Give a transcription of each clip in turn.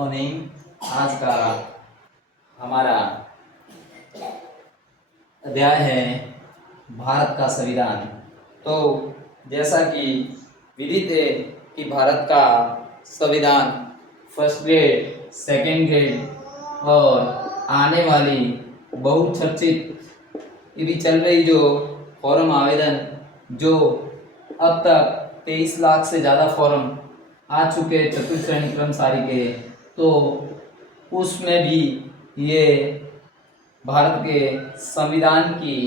Morning. आज का हमारा अध्याय है भारत का संविधान। तो जैसा कि विदित है कि भारत का संविधान फर्स्ट ग्रेड, सेकेंड ग्रेड और आने वाली बहुचर्चित भी चल रही जो फॉर्म आवेदन जो अब तक 23 लाख से ज़्यादा फॉर्म आ चुके चतुर्थ श्रेणी कर्मचारी के, तो उसमें भी ये भारत के संविधान की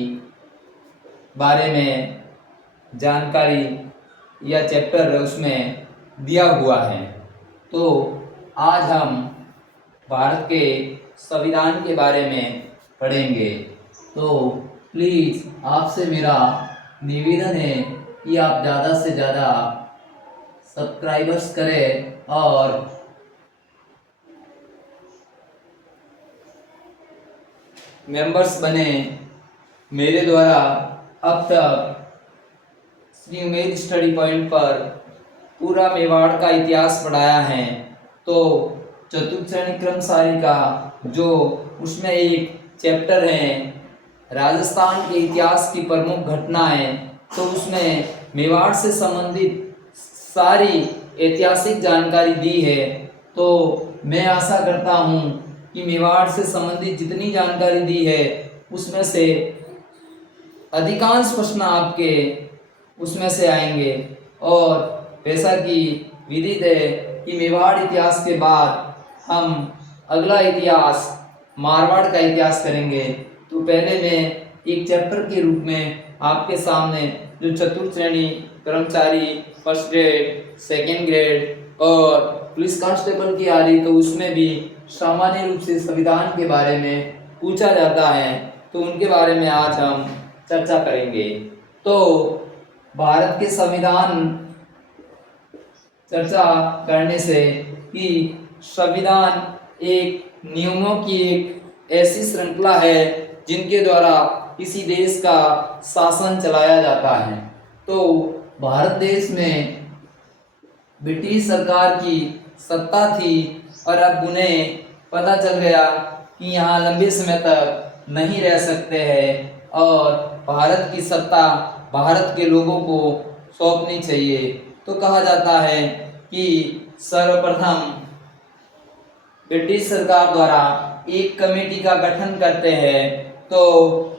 बारे में जानकारी या चैप्टर उसमें दिया हुआ है। तो आज हम भारत के संविधान के बारे में पढ़ेंगे। तो प्लीज़ आपसे मेरा निवेदन है कि आप ज़्यादा से ज़्यादा सब्सक्राइबर्स करें और मेंबर्स बने। मेरे द्वारा अब तक श्री उमेद स्टडी पॉइंट पर पूरा मेवाड़ का इतिहास पढ़ाया है। तो चतुर्थ श्रेणी कर्मचारी का जो उसमें एक चैप्टर है राजस्थान के इतिहास की प्रमुख घटनाएं, तो उसमें मेवाड़ से संबंधित सारी ऐतिहासिक जानकारी दी है। तो मैं आशा करता हूँ कि मेवाड़ से संबंधित जितनी जानकारी दी है उसमें से अधिकांश प्रश्न आपके उसमें से आएंगे। और जैसा कि विदित है कि मेवाड़ इतिहास के बाद हम अगला इतिहास मारवाड़ का इतिहास करेंगे। तो पहले मैं एक चैप्टर के रूप में आपके सामने जो चतुर्थ श्रेणी कर्मचारी फर्स्ट ग्रेड, सेकेंड ग्रेड और पुलिस कांस्टेबल की आ रही, तो उसमें भी सामान्य रूप से संविधान के बारे में पूछा जाता है, तो उनके बारे में आज हम चर्चा करेंगे। तो भारत के संविधान चर्चा करने से कि संविधान एक नियमों की एक ऐसी श्रृंखला है जिनके द्वारा किसी देश का शासन चलाया जाता है। तो भारत देश में ब्रिटिश सरकार की सत्ता थी और अब उन्हें पता चल गया कि यहाँ लंबे समय तक नहीं रह सकते हैं और भारत की सत्ता भारत के लोगों को सौंपनी चाहिए। तो कहा जाता है कि सर्वप्रथम ब्रिटिश सरकार द्वारा एक कमेटी का गठन करते हैं, तो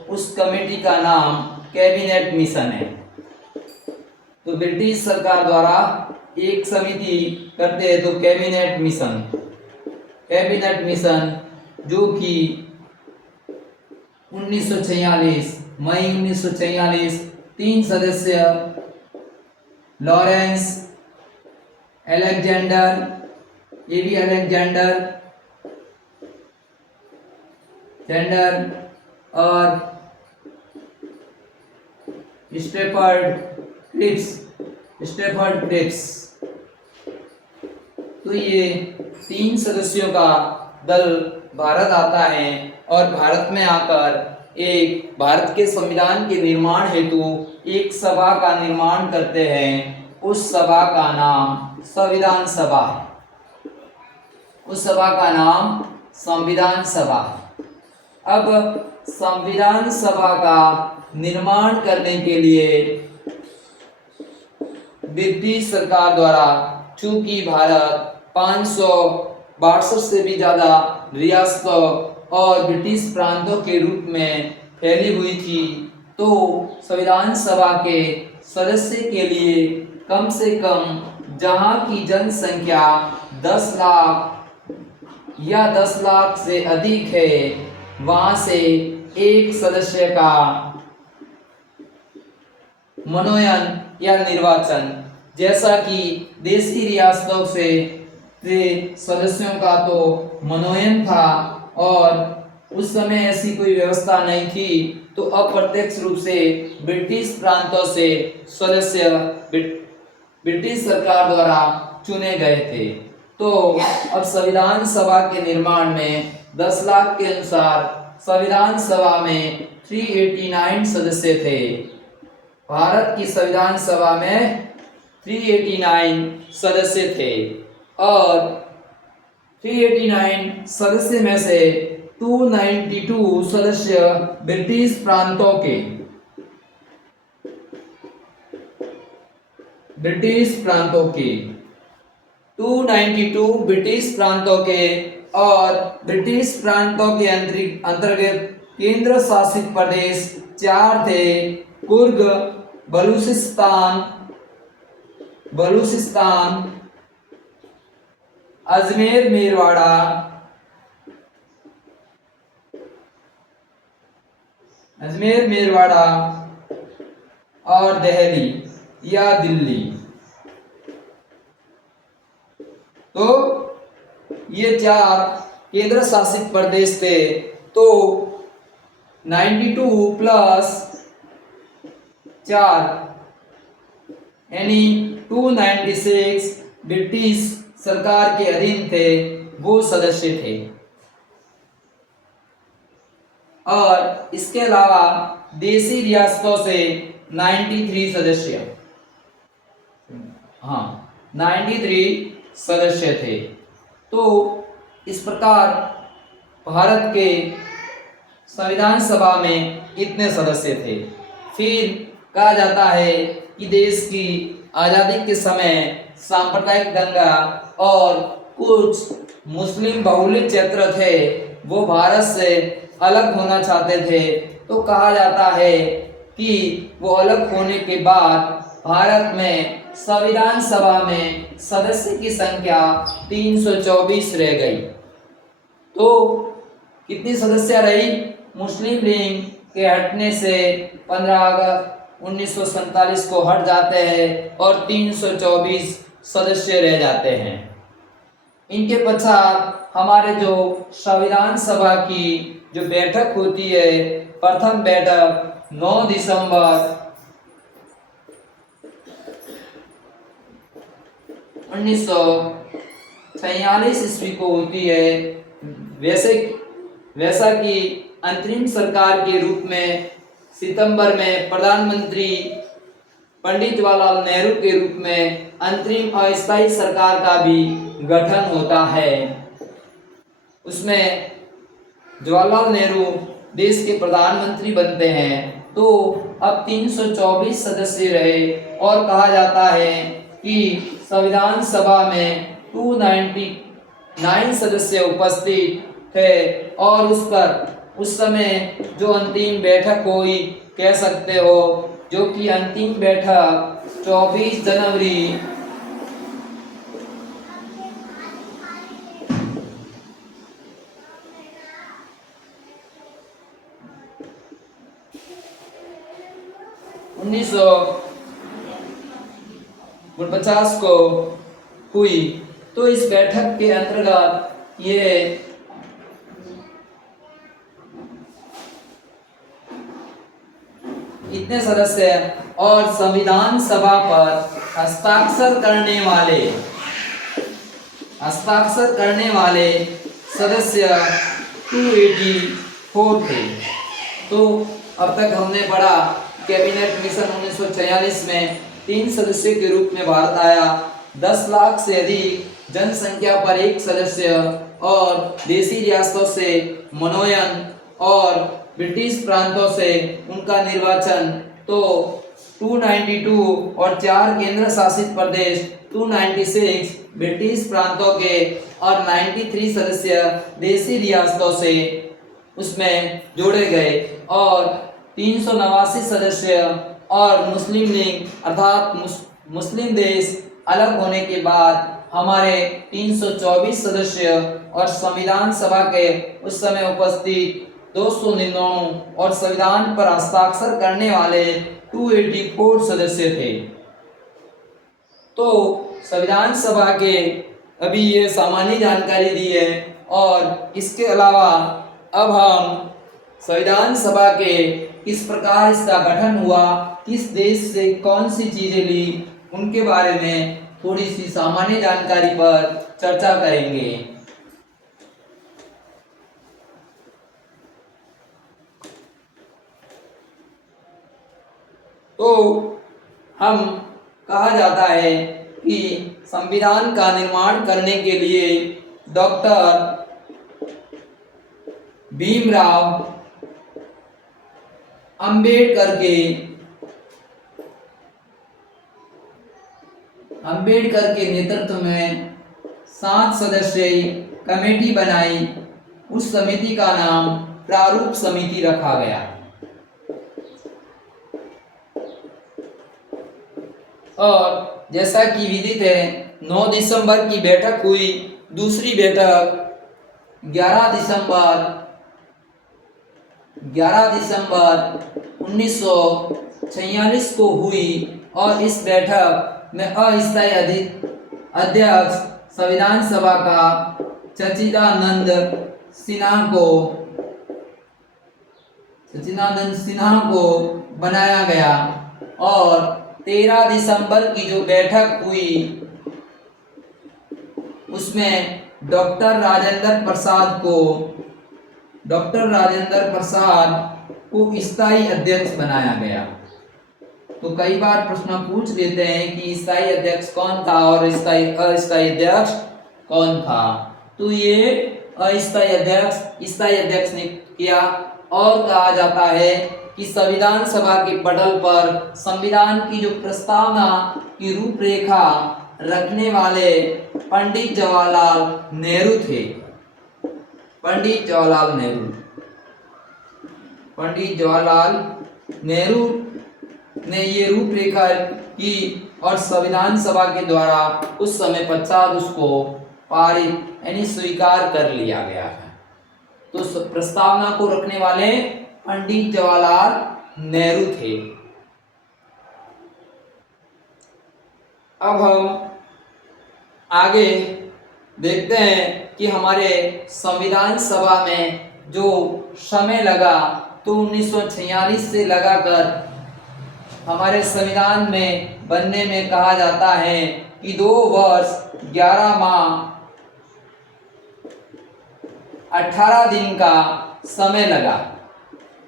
उस कमेटी का नाम कैबिनेट मिशन है। तो ब्रिटिश सरकार द्वारा एक समिति करते हैं, तो कैबिनेट मिशन जो कि 1946 मई 1946 3 सदस्य लॉरेंस अलेक्जेंडर और स्टेफर्ड क्रिप्स, तो ये 3 सदस्यों का दल भारत आता है और भारत में आकर एक भारत के संविधान के निर्माण हेतु एक सभा का निर्माण करते हैं। उस सभा का नाम संविधान सभा है। उस सभा का नाम संविधान सभा है। अब संविधान सभा का निर्माण करने के लिए ब्रिटिश सरकार द्वारा, चूंकि भारत 562 से भी ज़्यादा रियासतों और ब्रिटिश प्रांतों के रूप में फैली हुई थी, तो संविधान सभा के सदस्य के लिए कम से कम जहां की जनसंख्या 10 लाख या 10 लाख से अधिक है, वहां से एक सदस्य का मनोनयन या निर्वाचन, जैसा कि देश की रियासतों से सदस्यों का तो मनोनयन था और उस समय ऐसी कोई व्यवस्था नहीं थी, तो अप्रत्यक्ष रूप से ब्रिटिश प्रांतों से सदस्य ब्रिटिश सरकार द्वारा चुने गए थे। तो अब संविधान सभा के निर्माण में 10 लाख के अनुसार संविधान सभा में 389 सदस्य थे। भारत की संविधान सभा में 389 सदस्य थे और 389 सदस्य में से 292 सदस्य ब्रिटिश प्रांतों के, ब्रिटिश प्रांतों के 292 ब्रिटिश प्रांतों के और ब्रिटिश प्रांतों के अंतर्गत केंद्र शासित प्रदेश 4 थे। कुर्ग, बलूचिस्तान, अजमेर मेरवाड़ा, और दिल्ली या दिल्ली। तो ये 4 केंद्र शासित प्रदेश थे। तो 92 प्लस 4 यानी 296 ब्रिटिश सरकार के अधीन थे, वो सदस्य थे। और इसके अलावा देशी रियासतों से 93 सदस्य, 93 सदस्य थे। तो इस प्रकार भारत के संविधान सभा में इतने सदस्य थे। फिर कहा जाता है कि देश की आज़ादी के समय सांप्रदायिक दंगा और कुछ मुस्लिम बहुल क्षेत्र थे, वो भारत से अलग होना चाहते थे। तो कहा जाता है कि वो अलग होने के बाद भारत में संविधान सभा में सदस्य की संख्या 324 रह गई। तो कितनी सदस्य रही? मुस्लिम लीग के हटने से 15 अगस्त 1947 को हट जाते हैं और 324 सदस्य रह जाते हैं। इनके पश्चात हमारे जो संविधान सभा की जो बैठक होती है, प्रथम बैठक 9 दिसंबर 1946 ईस्वी को होती है। वैसा कि अंतरिम सरकार के रूप में सितंबर में प्रधानमंत्री पंडित जवाहरलाल नेहरू के रूप में अंतरिम अस्थायी सरकार का भी गठन होता है। उसमें जवाहरलाल नेहरू देश के प्रधानमंत्री बनते हैं। तो अब 324 सदस्य रहे और कहा जाता है कि संविधान सभा में 299 सदस्य उपस्थित थे और उस समय जो अंतिम बैठक हुई कह सकते हो, जो कि अंतिम बैठक 24 जनवरी 1949 को हुई। तो इस बैठक के अंतर्गत ये इतने सदस्य और संविधान सभा पर हस्ताक्षर करने वाले सदस्य 284 थे। तो अब तक हमने पढ़ा कैबिनेट मिशन 1946 में 3 सदस्यों के रूप में भारत आया। 10 लाख से अधिक जनसंख्या पर एक सदस्य और देशी रियासतों से मनोनयन और ब्रिटिश प्रांतों से उनका निर्वाचन। तो 292 और 4 केंद्र शासित प्रदेश 296 ब्रिटिश प्रांतों के और 93 सदस्य देशी रियासतों से उसमें जोड़े गए और 389 सदस्य और मुस्लिम लीग अर्थात मुस्लिम देश अलग होने के बाद हमारे 324 सदस्य और संविधान सभा के उस समय उपस्थित 299 और संविधान पर हस्ताक्षर करने वाले 284 सदस्य थे। तो संविधान सभा के अभी ये सामान्य जानकारी दी है और इसके अलावा अब हम संविधान सभा के किस प्रकार इसका गठन हुआ, किस देश से कौन सी चीजें ली, उनके बारे में थोड़ी सी सामान्य जानकारी पर चर्चा करेंगे। तो हम कहा जाता है कि संविधान का निर्माण करने के लिए डॉक्टर भीमराव अंबेडकर के नेतृत्व में 7 सदस्यीय कमेटी बनाई। उस समिति का नाम प्रारूप समिति रखा गया। और जैसा कि विदित है 9 दिसंबर की बैठक हुई। दूसरी बैठक 11 दिसंबर 1946 को हुई और इस बैठक में अस्थायी अध्यक्ष संविधान सभा का सच्चिदानंद सिन्हा को बनाया गया। और 13 दिसंबर की जो बैठक हुई उसमें डॉक्टर राजेंद्र प्रसाद को स्थायी अध्यक्ष बनाया गया। तो कई बार प्रश्न पूछ लेते हैं कि स्थायी अध्यक्ष कौन था और अस्थायी अध्यक्ष कौन था। तो ये अस्थायी अध्यक्ष ने किया। और कहा जाता है कि संविधान सभा के पटल पर संविधान की जो प्रस्तावना की रूपरेखा रखने वाले पंडित जवाहरलाल नेहरू थे। पंडित जवाहरलाल नेहरू ने ये रूपरेखा की और संविधान सभा के द्वारा उस समय पश्चात उसको पारित यानी स्वीकार कर लिया गया है। तो प्रस्तावना को रखने वाले पंडित जवाहरलाल नेहरू थे। अब हम आगे देखते हैं कि हमारे संविधान सभा में जो समय लगा तो 1946 से लगाकर हमारे संविधान में बनने में कहा जाता है कि 2 वर्ष 11 माह 18 दिन का समय लगा।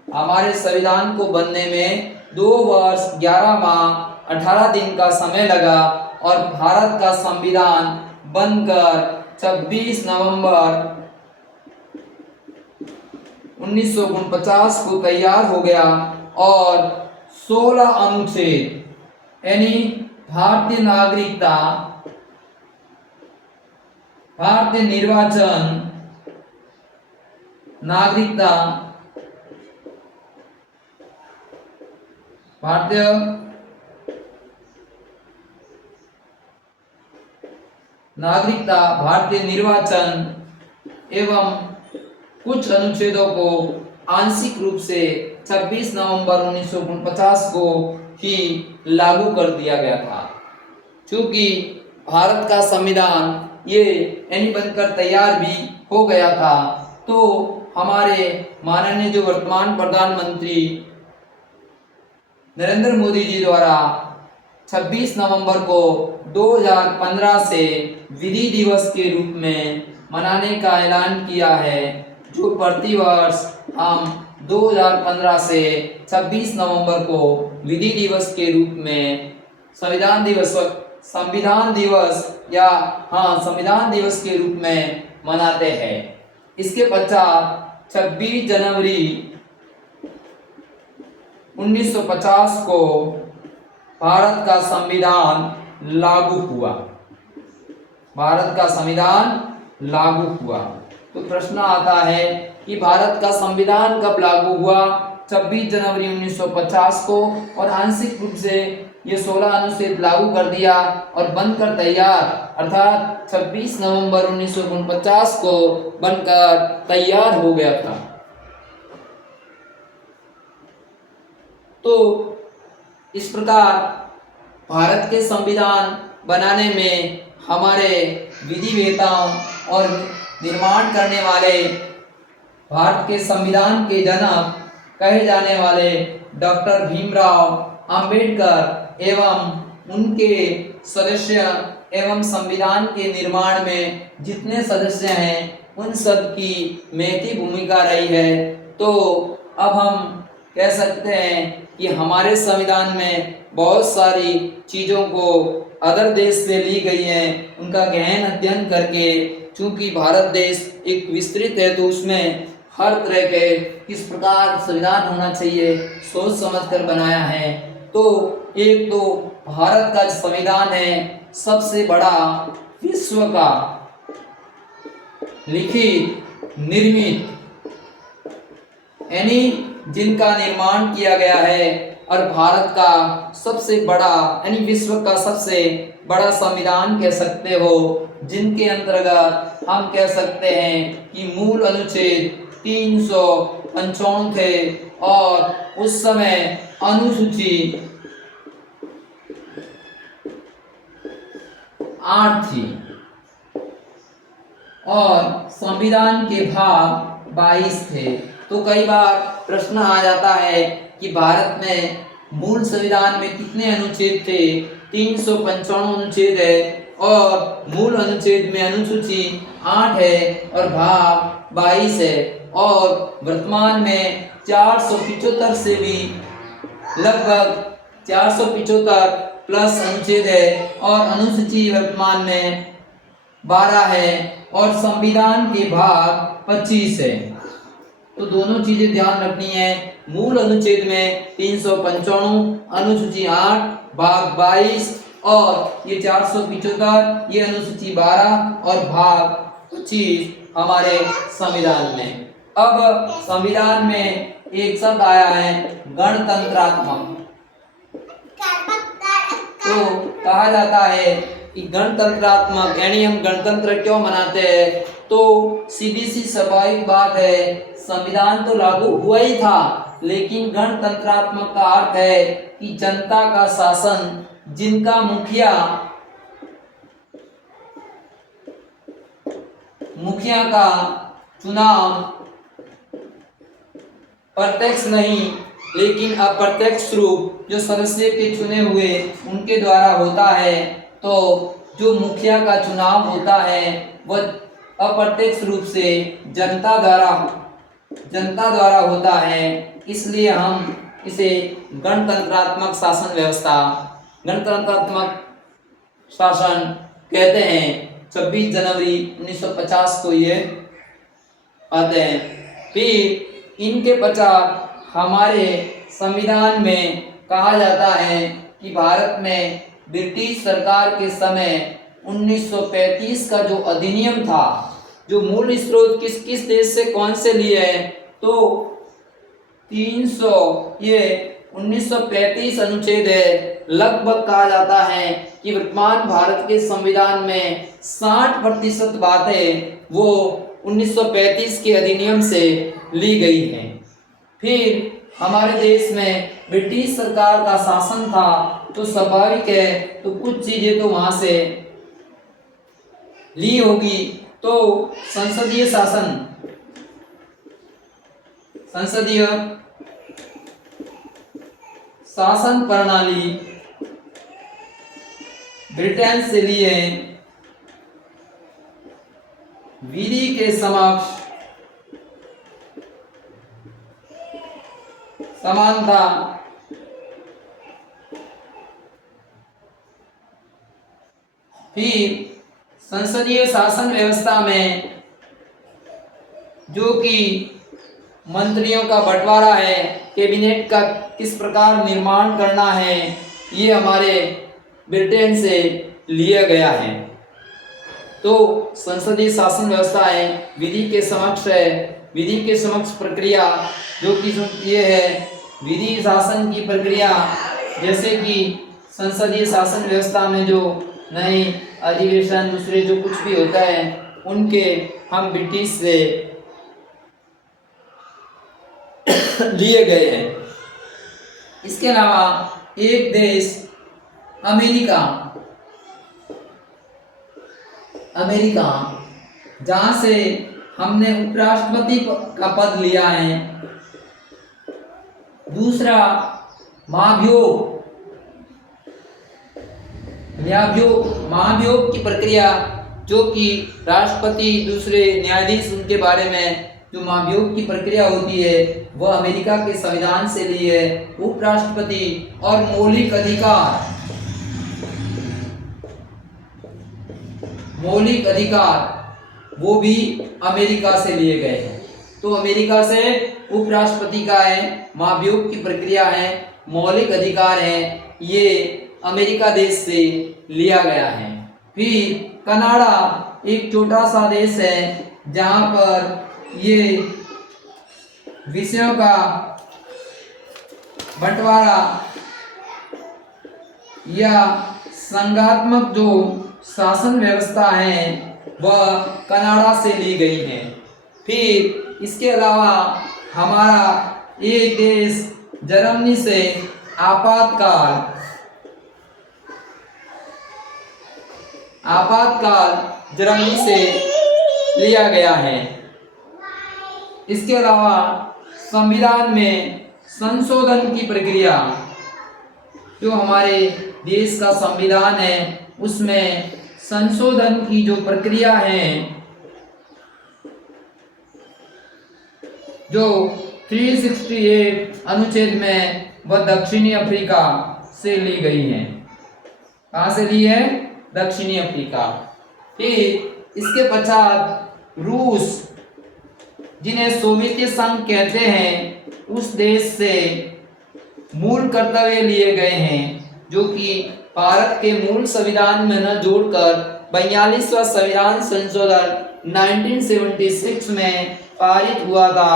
हमारे संविधान को बनने में 2 वर्ष 11 माह 18 दिन का समय लगा और भारत का संविधान बनकर 26 नवंबर 1949 को तैयार हो गया। और 16 अनुच्छेद यानी भारतीय नागरिकता, भारतीय निर्वाचन, नागरिकता, भारतीय नागरिकता, भारतीय निर्वाचन एवं कुछ अनुच्छेदों को आंशिक रूप से 26 नवंबर 1949 को ही लागू कर दिया गया था। क्योंकि भारत का संविधान ये यानी बनकर तैयार भी हो गया था, तो हमारे माननीय जो वर्तमान प्रधानमंत्री नरेंद्र मोदी जी द्वारा 26 नवंबर को 2015 से विधि दिवस के रूप में मनाने का ऐलान किया है। जो प्रतिवर्ष हम 2015 से 26 नवंबर को विधि दिवस के रूप में संविधान दिवस के रूप में मनाते हैं। इसके पश्चात 26 जनवरी 1950 को भारत का संविधान लागू हुआ। तो प्रश्न आता है कि भारत का संविधान कब लागू हुआ? 26 जनवरी 1950 को। और आंशिक रूप से ये 16 अनुच्छेद लागू कर दिया और बनकर तैयार अर्थात 26 नवंबर 1949 को बनकर तैयार हो गया था। तो इस प्रकार भारत के संविधान बनाने में हमारे विधिवेताओं और निर्माण करने वाले भारत के संविधान के जनक कहे जाने वाले डॉक्टर भीमराव अंबेडकर एवं उनके सदस्य एवं संविधान के निर्माण में जितने सदस्य हैं उन सब की महती भूमिका रही है। तो अब हम कह सकते हैं कि हमारे संविधान में बहुत सारी चीज़ों को अदर देश से ली गई हैं, उनका गहन अध्ययन करके चूंकि भारत देश एक विस्तृत है तो उसमें हर तरह के किस प्रकार संविधान होना चाहिए सोच समझकर बनाया है। तो एक तो भारत का संविधान है सबसे बड़ा विश्व का लिखित निर्मित यानी जिनका निर्माण किया गया है और भारत का सबसे बड़ा यानी विश्व का सबसे बड़ा संविधान कह सकते हो, जिनके अंतर्गत हम कह सकते हैं कि मूल अनुच्छेद 355 थे और उस समय अनुसूची 8 थी और संविधान के भाग 22 थे। तो कई बार प्रश्न आ जाता है कि भारत में मूल संविधान में कितने अनुच्छेद थे? 355 अनुच्छेद है और मूल अनुच्छेद में अनुसूची 8 है और भाग 22 है और वर्तमान में 475 से भी लगभग 475 प्लस अनुच्छेद है और अनुसूची वर्तमान में 12 है और संविधान के भाग 25 है। तो दोनों चीजें ध्यान रखनी है। मूल अनुच्छेद में 395, अनुसूची 8, भाग 22 और ये 475, ये अनुसूची 12 और भाग 25 हमारे संविधान में। अब संविधान में एक शब्द आया है गणतंत्रात्मक। तो कहा जाता है कि गणतंत्रात्मक यानी हम गणतंत्र क्यों मनाते हैं? तो सीधी सी स्वाभाविक बात है, संविधान तो लागू हुआ ही था लेकिन गणतंत्रात्मक का अर्थ है कि जनता का शासन, जिनका मुखिया का चुनाव प्रत्यक्ष नहीं लेकिन अप्रत्यक्ष रूप जो सदस्य के चुने हुए उनके द्वारा होता है। तो जो मुखिया का चुनाव होता है वह अप्रत्यक्ष रूप से जनता द्वारा होता है, इसलिए हम इसे गणतंत्रात्मक शासन कहते हैं। 26 जनवरी 1950 को ये आते हैं। फिर इनके पश्चात हमारे संविधान में कहा जाता है कि भारत में ब्रिटिश सरकार के समय 1935 का जो अधिनियम था, जो मूल स्रोत किस देश से कौन से लिए है? तो 300 ये 1935 अनुच्छेद है। लगभग कहा जाता है कि वर्तमान भारत के संविधान में 60% बातें वो 1935 के अधिनियम से ली गई हैं। फिर हमारे देश में ब्रिटिश सरकार का शासन था तो स्वाभाविक है तो कुछ चीजें तो वहां से ली होगी। तो संसदीय शासन प्रणाली ब्रिटेन से लिए, विधि के समक्ष समानता, फिर संसदीय शासन व्यवस्था में जो कि मंत्रियों का बंटवारा है, कैबिनेट का किस प्रकार निर्माण करना है, ये हमारे ब्रिटेन से लिया गया है। तो संसदीय शासन व्यवस्था है, विधि के समक्ष है, विधि के समक्ष प्रक्रिया जो कि ये है विधि शासन की प्रक्रिया, जैसे कि संसदीय शासन व्यवस्था में जो नए अधिवेशन दूसरे जो कुछ भी होता है उनके हम ब्रिटिश से लिए गए हैं। इसके अलावा एक देश अमेरिका जहां से हमने उपराष्ट्रपति का पद लिया है। दूसरा महाभियोग की प्रक्रिया, जो कि राष्ट्रपति दूसरे न्यायाधीश उनके बारे में जो महाभियोग की प्रक्रिया होती है वह अमेरिका के संविधान से ली है। उपराष्ट्रपति और मौलिक अधिकार वो भी अमेरिका से लिए गए हैं। तो अमेरिका से उपराष्ट्रपति का है, महाभियोग की प्रक्रिया है, मौलिक अधिकार है, ये अमेरिका देश से लिया गया है। फिर कनाडा एक छोटा सा देश है जहां पर ये विषयों का बंटवारा या संघात्मक जो शासन व्यवस्था है वह कनाडा से ली गई है। फिर इसके अलावा हमारा एक देश जर्मनी से आपातकाल जर्मनी से लिया गया है। इसके अलावा संविधान में संशोधन की प्रक्रिया, जो हमारे देश का संविधान है उसमें संशोधन की जो प्रक्रिया है, जो 368 अनुच्छेद में वह दक्षिणी अफ्रीका से ली गई है। कहाँ से ली है? दक्षिणी अफ्रीका। फिर इसके पश्चात रूस, जिन्हें सोवियत संघ कहते हैं, उस देश से मूल कर्तव्य लिए गए हैं, जो कि भारत के मूल संविधान में न जोड़कर 42वां संविधान संशोधन 1976 में पारित हुआ था।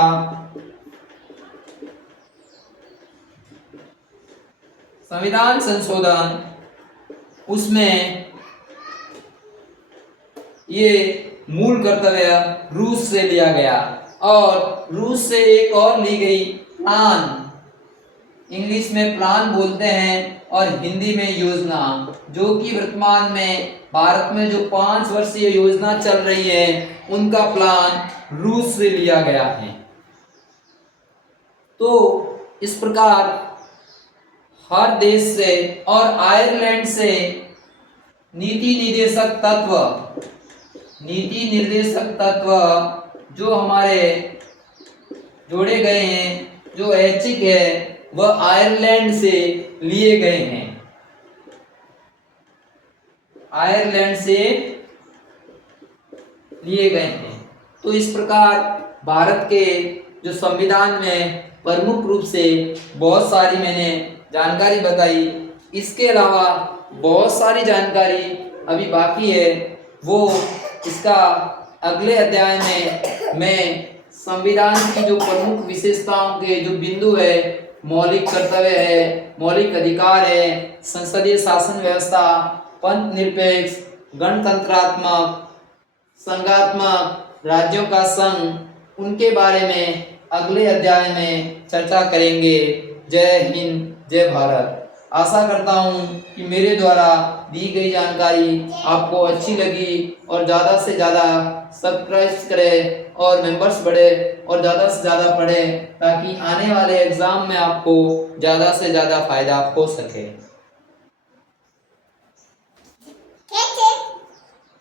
संविधान संशोधन, उसमें ये मूल कर्तव्य रूस से लिया गया और रूस से एक और ली गई प्लान, इंग्लिश में प्लान बोलते हैं और हिंदी में योजना, जो कि वर्तमान में भारत में जो 5 वर्षीय योजना चल रही है उनका प्लान रूस से लिया गया है। तो इस प्रकार हर देश से और आयरलैंड से नीति निर्देशक तत्व जो हमारे जोड़े गए हैं, जो ऐच्छिक है, वह आयरलैंड से लिए गए हैं। आयरलैंड से लिए गए हैं। तो इस प्रकार भारत के जो संविधान में प्रमुख रूप से बहुत सारी मैंने जानकारी बताई, इसके अलावा बहुत सारी जानकारी अभी बाकी है, वो इसका अगले अध्याय में मैं संविधान की जो प्रमुख विशेषताओं के जो बिंदु है, मौलिक कर्तव्य है, मौलिक अधिकार है, संसदीय शासन व्यवस्था, पंथ निरपेक्ष, गणतंत्रात्मक, संघात्मक, राज्यों का संघ, उनके बारे में अगले अध्याय में चर्चा करेंगे। जय हिंद, जय भारत। आशा करता हूँ कि मेरे द्वारा दी गई जानकारी आपको अच्छी लगी और ज़्यादा से ज़्यादा सब्सक्राइब करें और मेंबर्स बढ़े और ज़्यादा से ज़्यादा पढ़ें, ताकि आने वाले एग्ज़ाम में आपको ज़्यादा से ज़्यादा फायदा हो सके।